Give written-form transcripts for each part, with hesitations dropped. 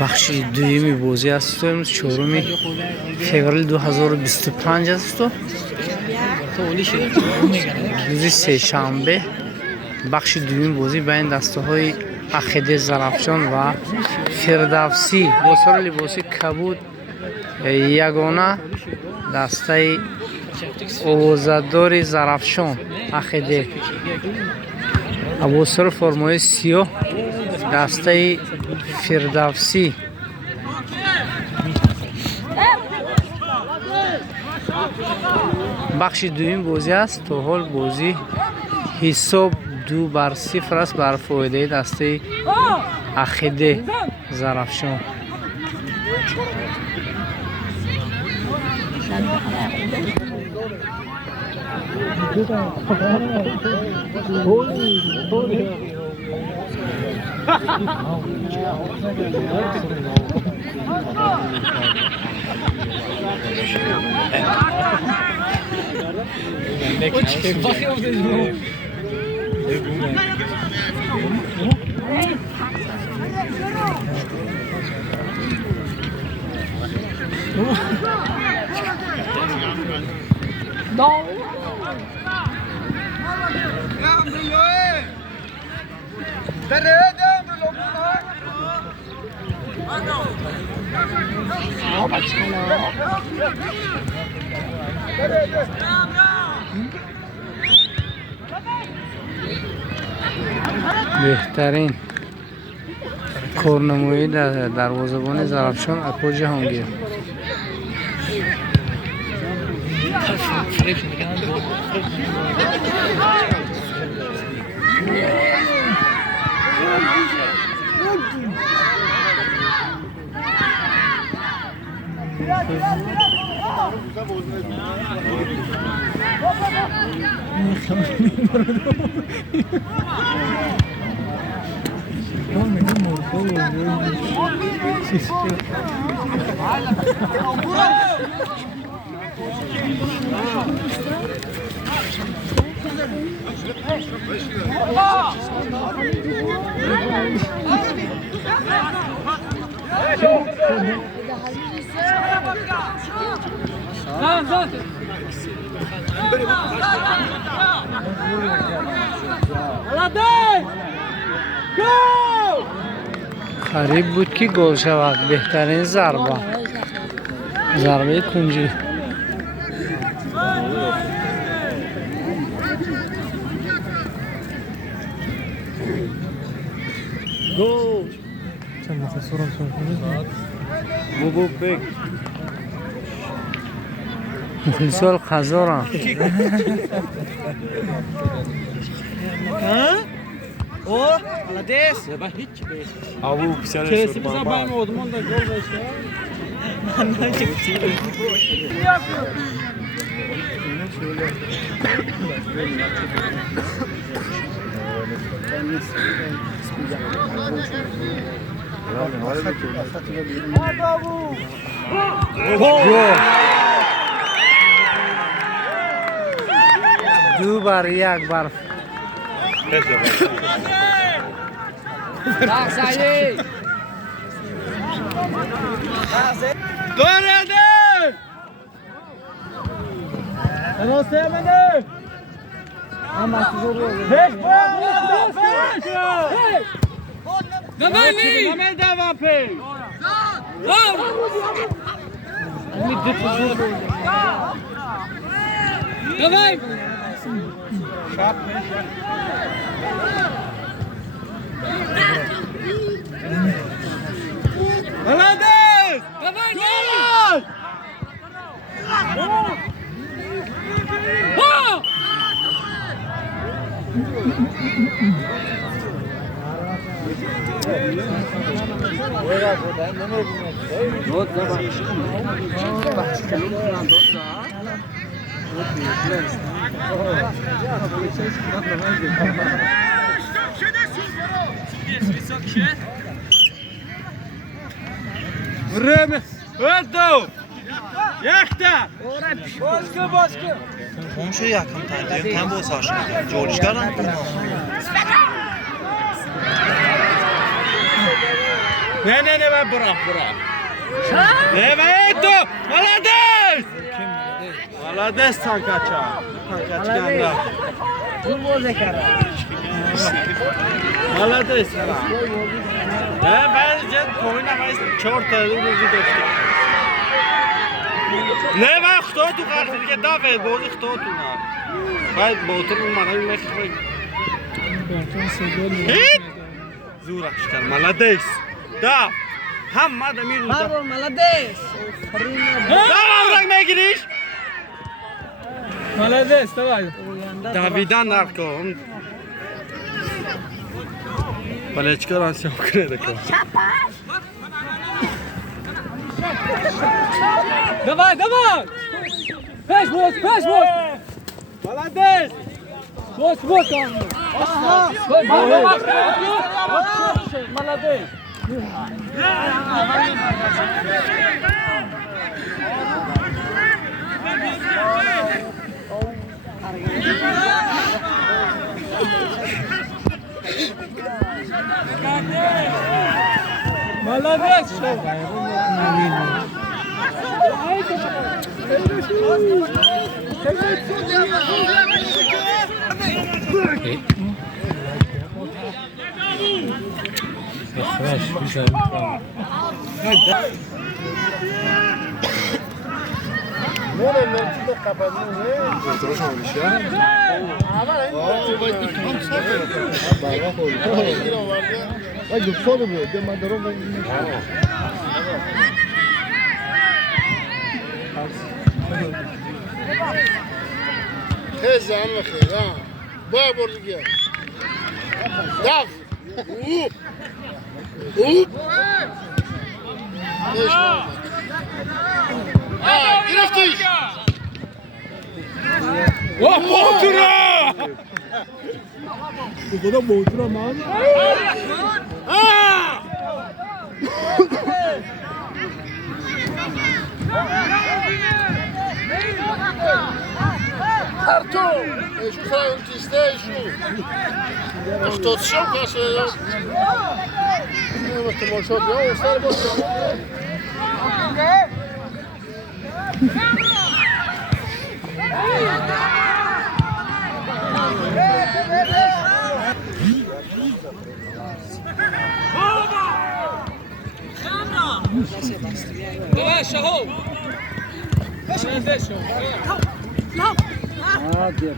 بخش دویمی بازی است و امروز 4 فوریه 2025 است و روز سه شنبه بخش دویمی بازی بین دسته های عقیده زرافشان و فردوسی با سر لباس کبود یگانه دسته اوزادار زرافشان عقیده با سر فرمای سیاه دسته فردوسی بخش دویم بازی است. تا حال بازی حساب 2-0 است بر فایده دسته عقیده زرافشان. بهترین کارنمایی در دروازه‌بان زرافشان اکبر جهانگیر. قریب بود که گل شود. بهترین ضربه کنجی. گل چند مخصورم سنخونی بابا بگ مخلصال قضارم اوه молодец я hiç avu pisane Kesi bize ben odman da gol işte Benden çıktı دو بار یک بار Komşu yakın tanıdığım tam bu saçlı. Joluşlardan Ne, bırak. Evet, молодец! Молодец, Tankaça. Tankaça ganda. Молодец, sana. Ben oynamayız. Çorta, ruzi dostu. Ne var, кто tu karşıdaki David, bozu кто tu na. Hayır, boturun manayı mekhiş. Zura çıkar, молодец. Da. Hamma da mir. Bravo, молодец. Tamam, bırakmaya giriş. Молодец, давай. Davidan narko. Palechka lan se okre da. Давай. Пеш, бос. Молодец. Бос. Молодец. Молодец. güzel. خزان وخير بابور لقيا داف اوب ليش عرفتيش Botura mano. Artur, ايش بتسوي تستايش اختوت شو كاس ما تمشوا يا وصار بس Давай, шагов. Молодец.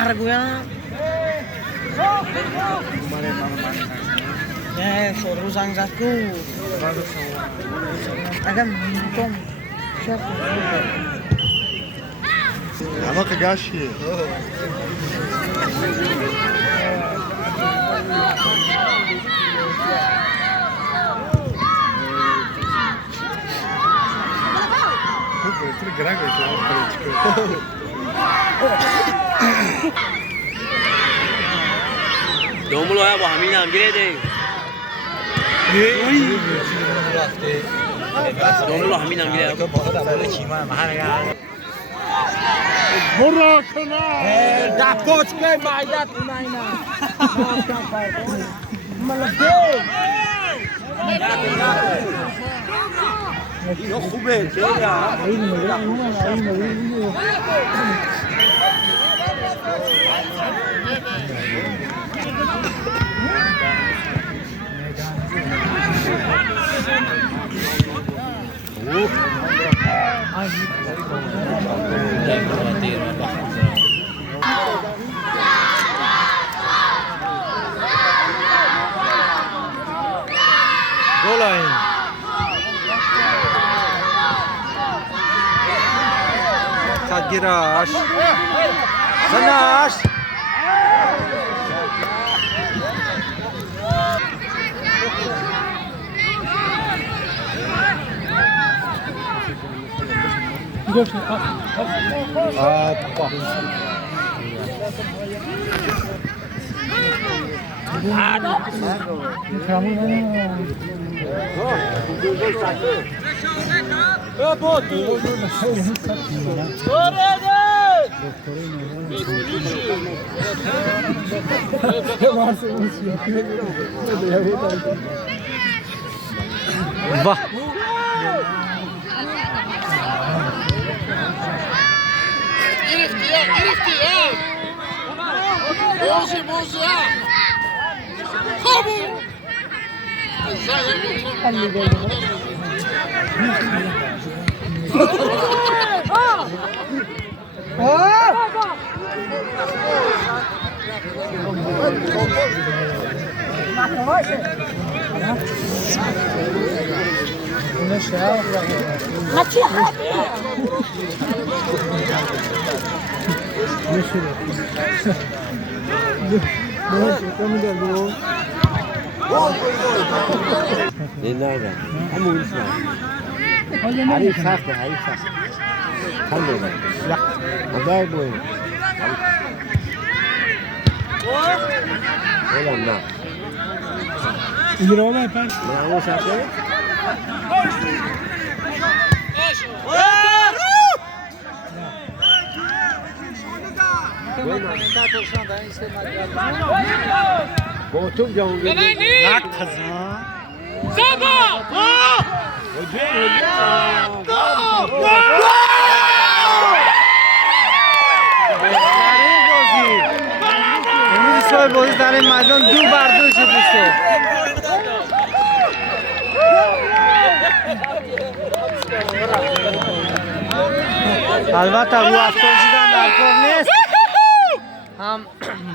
Arguya. Suruh sangsaku. Agam minum. انا قاشي دوم lo ya bu hamile amgire de. دوم lo hamile amgire. مراكنا Dapat ke maidat maina. Yo خوبه ya. Golayın. Tagiraş. Sanaş. Boto. वाह گرفتی موزی خب حریف سخته حریف سخته خند بزن مدار بویم اولم نه اینجا آمده پن نه همون سخته با تو جوان یک تزا بازی در این میدان دو بر دو شد دوستان. البته رو افتاد شدن در کار نیست، هم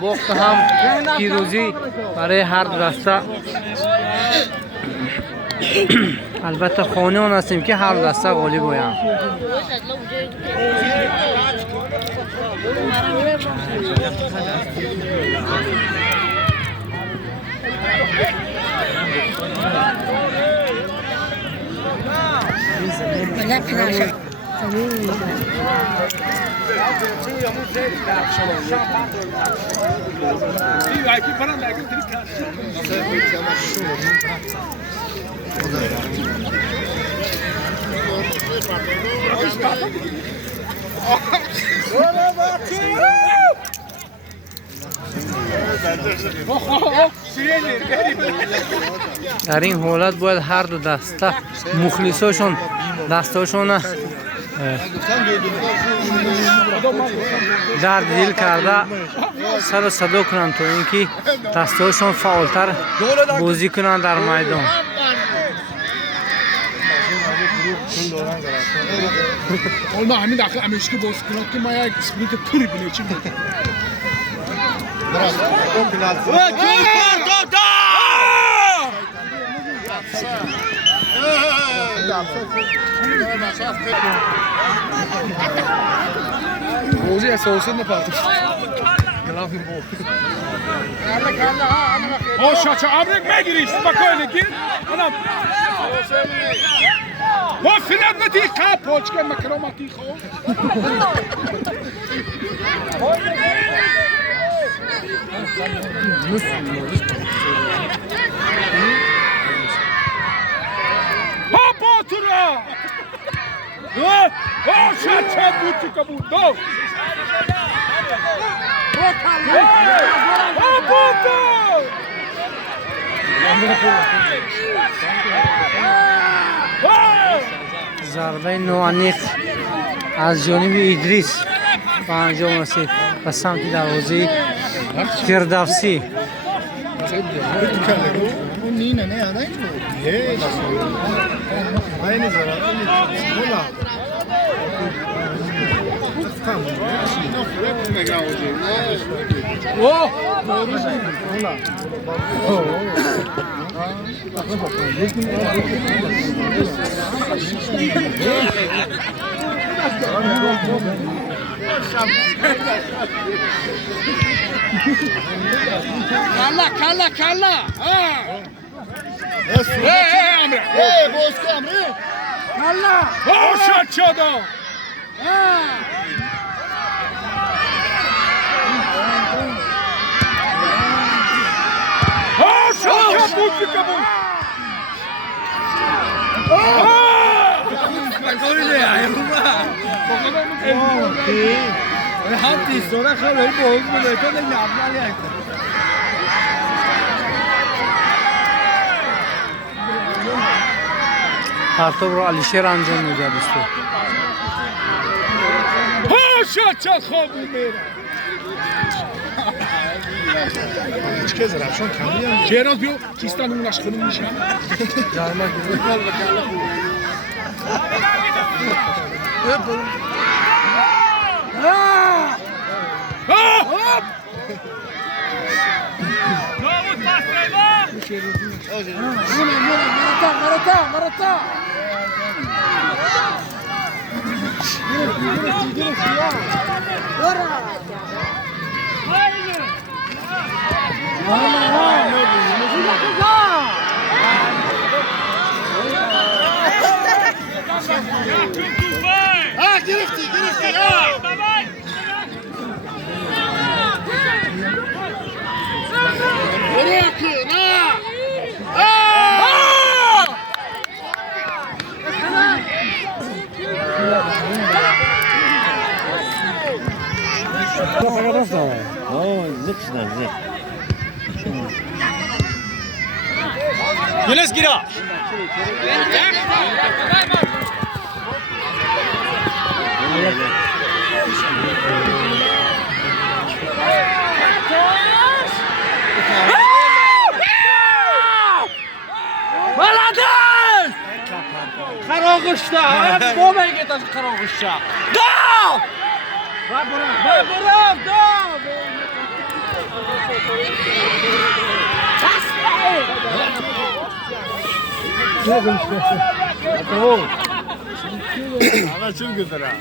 باخت هم پیروزی برای هر دو دسته. البته خانه هستیم که هر دسته غالب باید. در این حالت باید هر دو دسته مخلصاشون دستاشون در دل کرده سر و صدا کنند تا اینکه دستاشون فعالتر بازی کنند در میدان. olma همین داخل امریکا باز کنم که ما یک اسپریت پوری بینه چی بود بازی اساسی نپاتش گلافی بود او شاچا ابرک میگیریش بکوینه گیر اونم و فیلم ندی قاب پوچ که مکراماتی خو ها باتورا ها شاچا بوچی کبود دو ها بوتو ضربه نوانیق از جانب ادریس به انجام رسید به سمت دروازه فردوسی. کلا کلا امره باز که امره کلا شد شده شد بود که بود حطي الصورة خلوا يبقوا هم بيتوا اللي عملوا عليها پرتاب رو علیشیر انجام میده دوستو. هاشا چه خواب میره هیچ که زرفشان کمی هم جهراز بیو کیستان اون اشخونی میشن مرتا گرفتی Yunus gira. ولدن خراغشتا با میگه تا خراغشتا دا برام دا Ama çok güzel ha.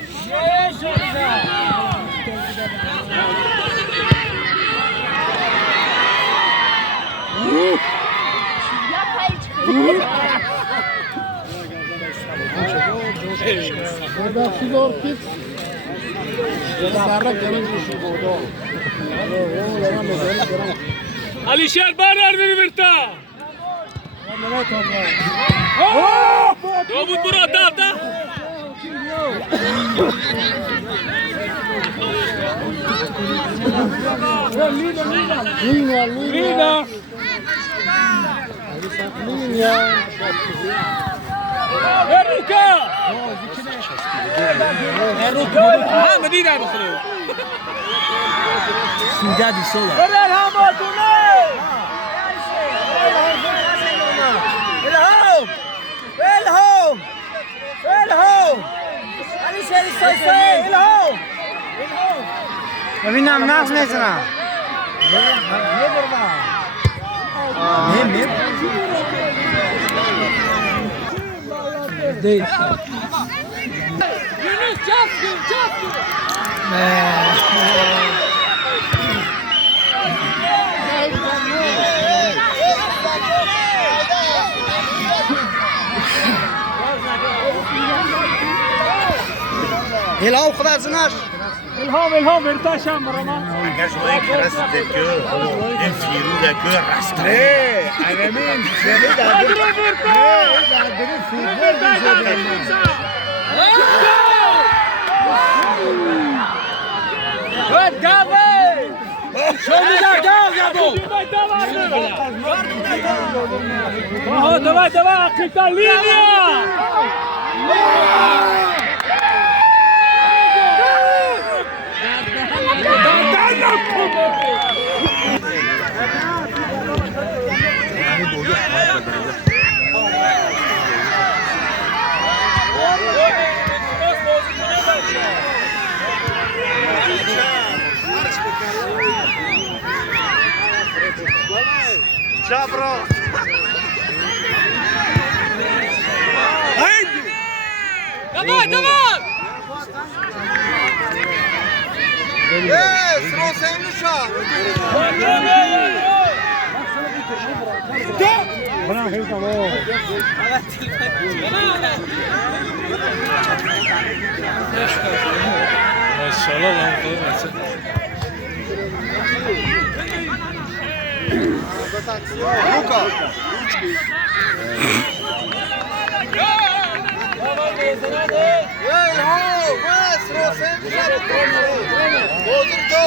علیشیر برگردونی برتا داوود برو تا لینا اروكا مدينة دخلوا سودادي صولا ببینم نقش میزنم. الهام خدا زناش الهام برتاشم برام اگر شما یک رسته که این فیروده که رسته Alemin seni derdini давай, قتال لينيا Jabro. Давай! Luka. بس روسن بازی تو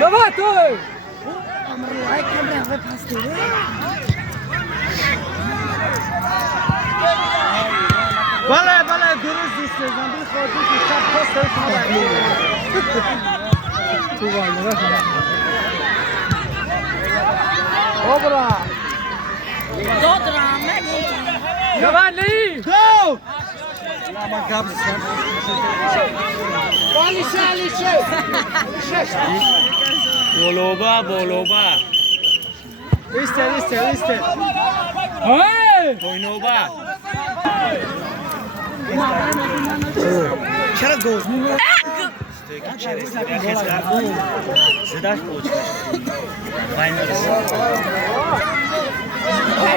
Давай, той! بله بله درست است زنبیل خواهدی که شب پاس داره شما تو باید آبرا Давай, Lee! تو لما قبل بالیشه بولوبا ایسته Hey! بوینوبا چرا گوز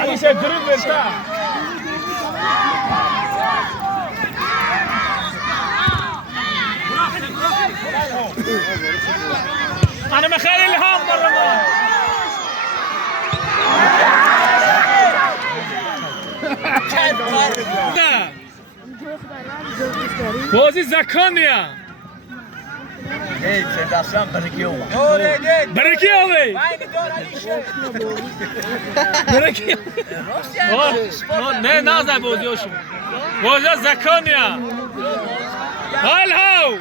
Alice, drüben ist da! أنا مخلي الهام مرة ما بازی زکانیا برکی اوی برکی نه نازه بازیاشون بازی زکانیا حال هاو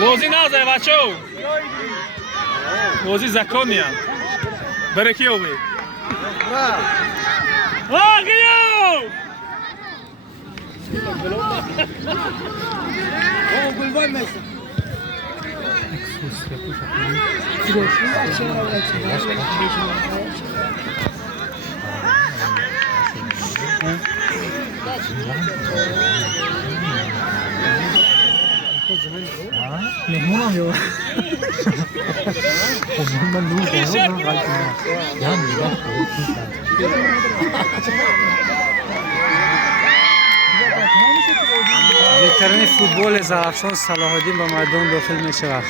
بازی نازه بچو بازی زکانیا برکی اوی آقیو مهمونم یا من نور یا وترن فوتبال زرافشان صلاح الدین با مردم داخل می شود.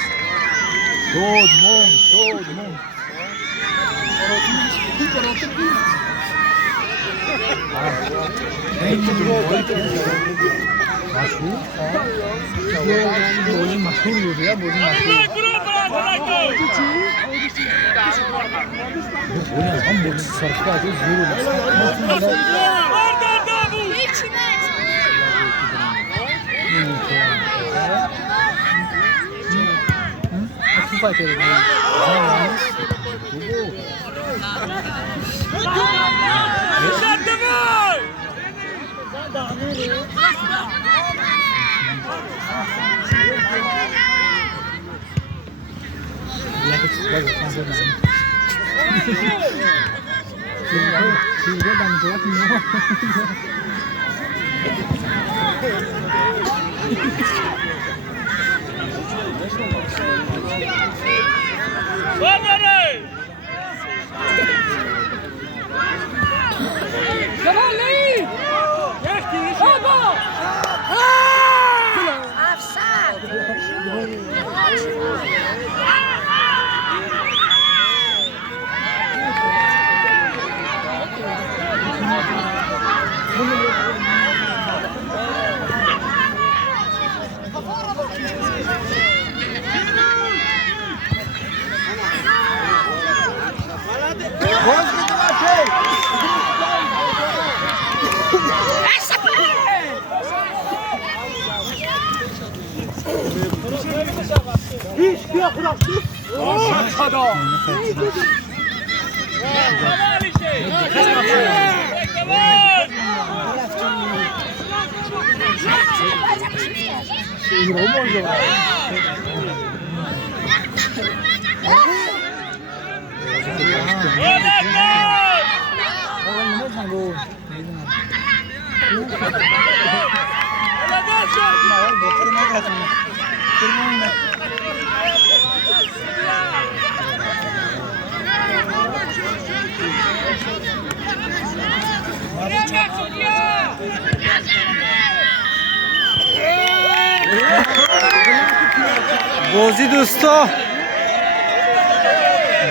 بازی دوستا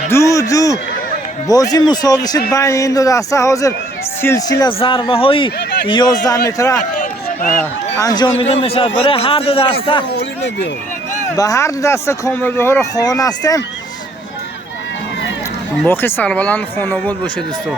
2-2 بازی مساوی شد بین این دو دسته. حاضر سلسله ضربه های 11 متره انجام میده میشه برای هر دو دسته. به هر دو دسته کامیابی ها رو خواهان هستیم. باقی سربلند خانواد باشه دوستو.